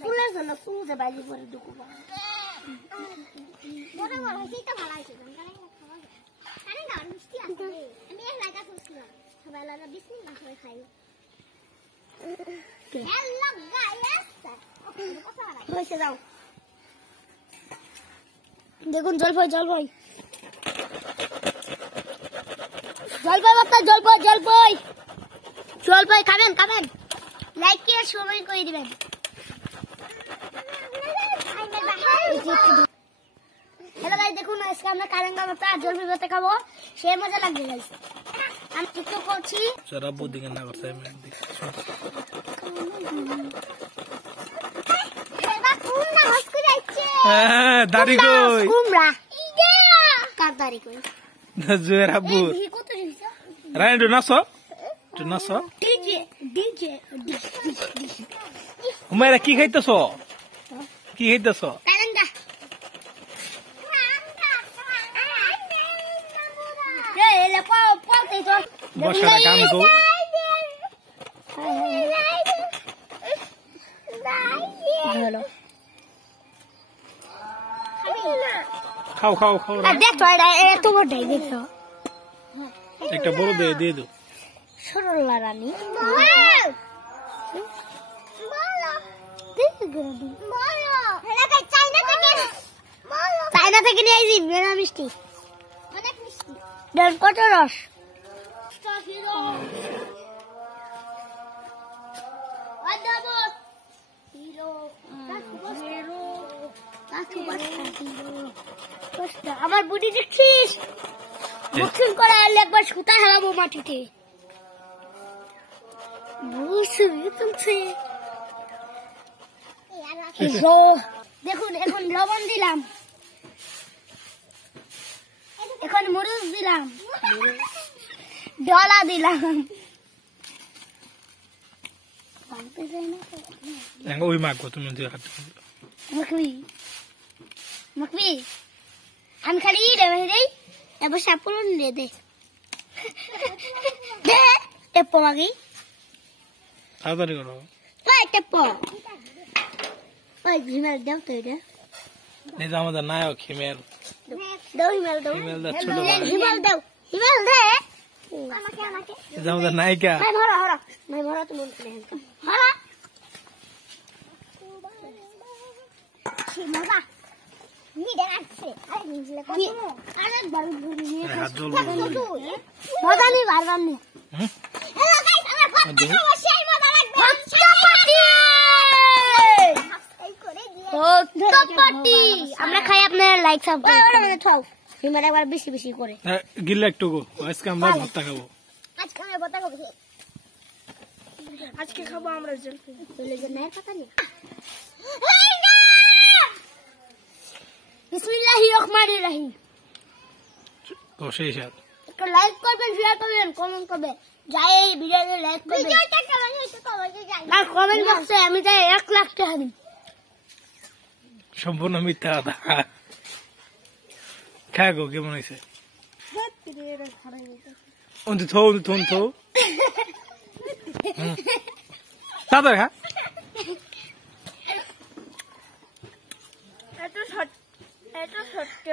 ফুলের জন্য ফুলতে বাইরে করে ঢুকু বড় বড় হইতে ভালো হইছে কারণ না মিষ্টি আছে আমি এক লাগা ফুলছিলাম সবাই লাগা বিসমিল না করে খাই হ্যালো গাইস হয়েছে যাও দেখুন জলপাই জলপাই জলপাই বাচ্চা জলপাই জলপাই জলপাই খাবেন খাবেন লাইক দিয়ে সময় করে দিবেন হ্যালো গাইস দেখুন আজকে আমরা কারেঙ্গা মাত্রা জলপাই ভাতে খাবো সে মজা লাগবে গাইস আমি টিকটক করছি সারা বুদ্ধি না করতে আমি দাড়ি কই কুমড়া কার দাড়ি কই জুয়ের আব্বু কত হইছে রাইন ডু নাসো টু নাসো ডিজে ডিজে উমাইরা কি খাইতেছো কি খাইতেছো কারেঙ্গা এলে পড়তে তো বসাটা কাম কো হ্যালো খাও খাও খাও দেখো এটা তোমার ডাই দেখো একটা বড় দিয়ে দাও সরলা রানী চাইনা থেকে নিয়ে আইছি মেরা মিষ্টি অনেক মিষ্টি দেন কত রস আমার বুড়ি দেখছিস বক্সিং করে আলে একবার সুতা হারাবো মাটিতে দেখুন এখন লবণ দিলাম এখন মরিচ দিলাম ডলা দিলাম ওই মাগো তুমি হাত মকবি মকবি আমি খালি দেবে রে এবার সাপুরন দিয়ে দে দে টেপো মাগি তাড়াতাড়ি করো ওই টেপো ওই হিমেল দাও তো এটা এই যে আমাদের নায়ক হিমেল দাও হিমেল দাও হিমেল দা ছোট ভাই হিমেল দাও হিমেল দে আমাকে আমাকে এই যে আমাদের নায়িকা মাই ভরা হরা মাই ভরা তুমি হরা মজা নিডে আছে আরে নিজলে কত আরে বড় বড় নিয়ে হাত জল মজা নি বারবার নি হ্যালো গাইস আমার ফটো খাবো সেই মজা লাগবে সাবস্ক্রাইব করে দিয়ে পার্টি আমরা খাই আপনারা লাইক সাবস্ক্রাইব করে খাও হিমার একবার বেশি বেশি করে গিল্লা একটু গো আজকে আমরা ভর্তা খাবো আজকে আমি বতা খাবো আজকে খাবো আমরা জলপাই চলে যে নায়ের পাতা নি বিসমিল্লাহির রহমানির রহিম তো সেই সাথ একটু লাইক করবেন শেয়ার করবেন কমেন্ট করবেন যাই এই ভিডিওতে লাইক করবেন ভিডিওটা কেমন হয়েছে কমেন্টে জানাবেন আর কমেন্ট বক্সে আমি চাই 1 লাখ টাকা দিন সম্পূর্ণ মিথ্যা কথা খায় গো কেমন হয়েছে উন্দি থো তাড়াতাড়ি খা এটা সত্য